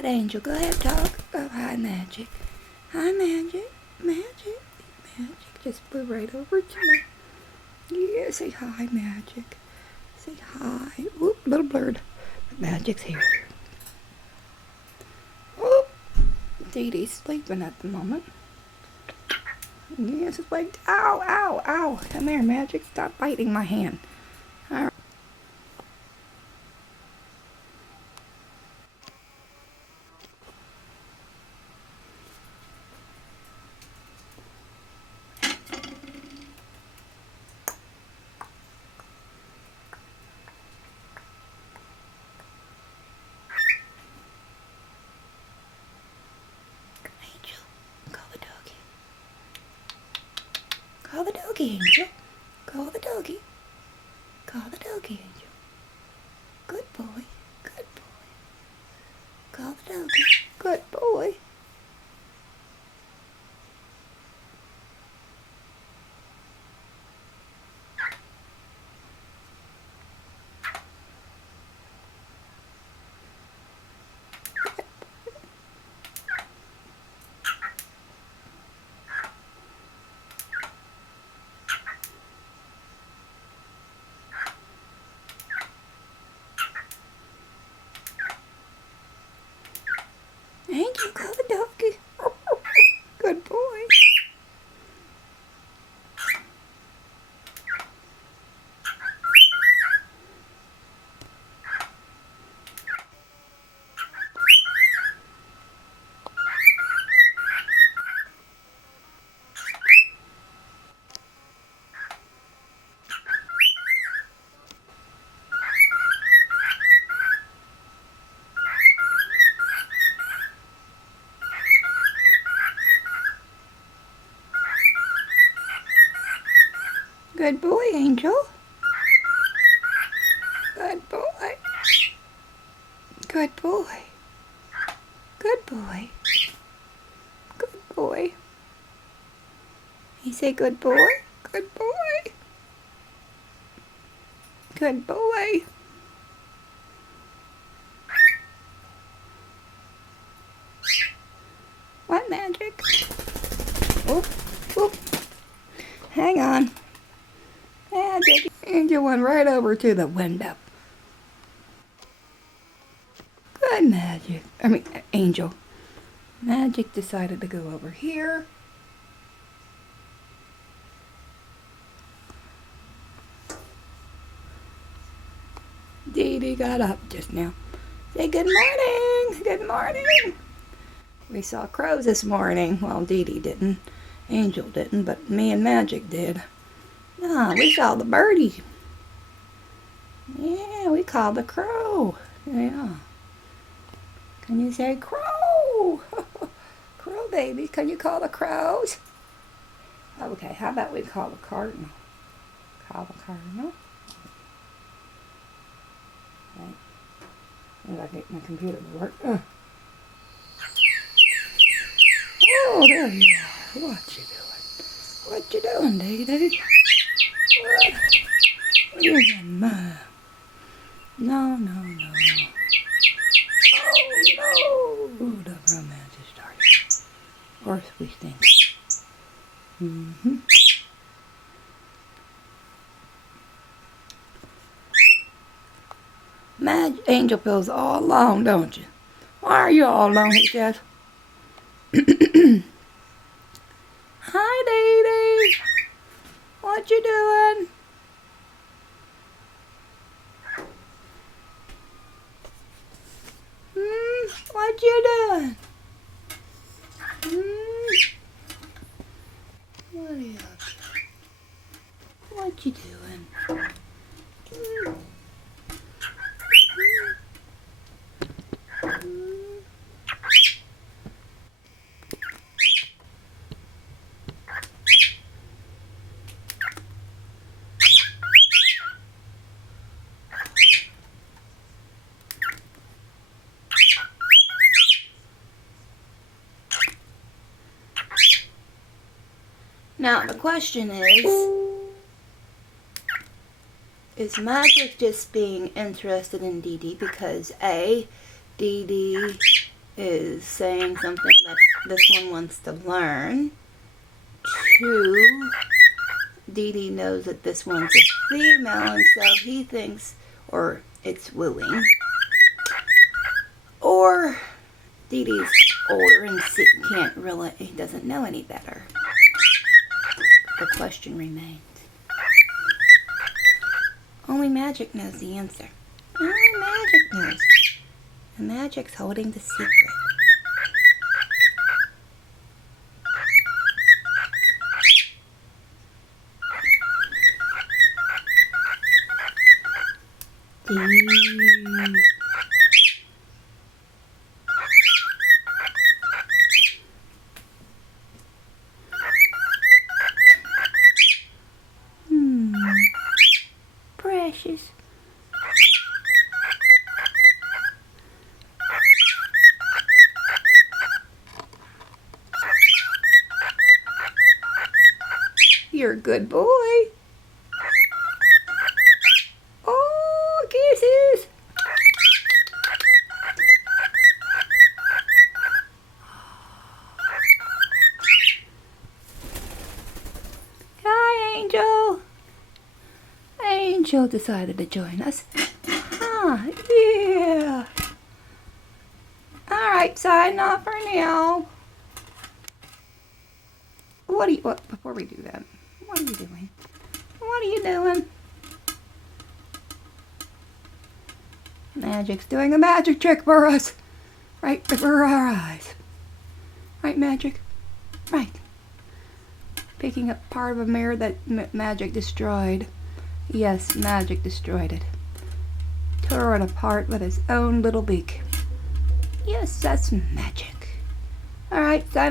ahead, Angel. Go ahead, talk. Oh, hi, Magic. Hi, Magic. Magic. Magic just flew right over to me. Yeah, say hi, Magic. Say hi. Whoop, little bird. Magic's here. Whoop. Dee Dee's sleeping at the moment. Yes, it's like, ow, ow, ow. Come here, Magic. Stop biting my hand. All right. Angel, call the doggy. Call the doggy, Angel. Call the doggy. Call the doggy, Angel. Good boy. Good boy. Call the doggy. Good boy. Angel, call the doggy. Good boy. Good boy, Angel. Good boy. Good boy. Good boy. Good boy. You say good boy? Good boy. Good boy. What, Magic? Oop, oop. Hang on. Magic. Angel went right over to the window. Good, Magic. Angel. Magic decided to go over here. Dee Dee got up just now. Say good morning. Good morning. We saw crows this morning. Well, Dee Dee didn't. Angel didn't, but me and Magic did. Ah, we saw the birdie. Yeah, we called the crow. Yeah. Can you say crow? Crow baby, can you call the crows? Okay, how about we call the cardinal? Call the cardinal. Right. Maybe I can get my computer to work. Oh, there you are. What you doing? What you doing, Dee Dee? What? You're in mine. No, no, no. Oh, no. The romance is starting. Or we think. Mm-hmm. Angel feels all alone, don't you? Why are you all alone, he says? Hi, Dee Dee. What you doing? What you doing? What are you up to? What you doing? Now, the question is Magic just being interested in Dee Dee because A, Dee Dee is saying something that this one wants to learn. 2, Dee Dee knows that this one's a female, and so he thinks, or it's wooing. Or Dee Dee's older and can't really, he doesn't know any better. The question remains. Only Magic knows the answer. Only Magic knows. And Magic's holding the secret. Precious. You're a good boy. Oh, kisses. Hi, Angel. Angel decided to join us. Ah, yeah. Alright, signing off for now. Before we do that, what are you doing? What are you doing? Magic's doing a magic trick for us. Right before our eyes. Right, Magic? Right. Picking up part of a mirror that Magic destroyed. Yes, Magic destroyed it. Tore it apart with his own little beak. Yes, that's magic. Alright, signing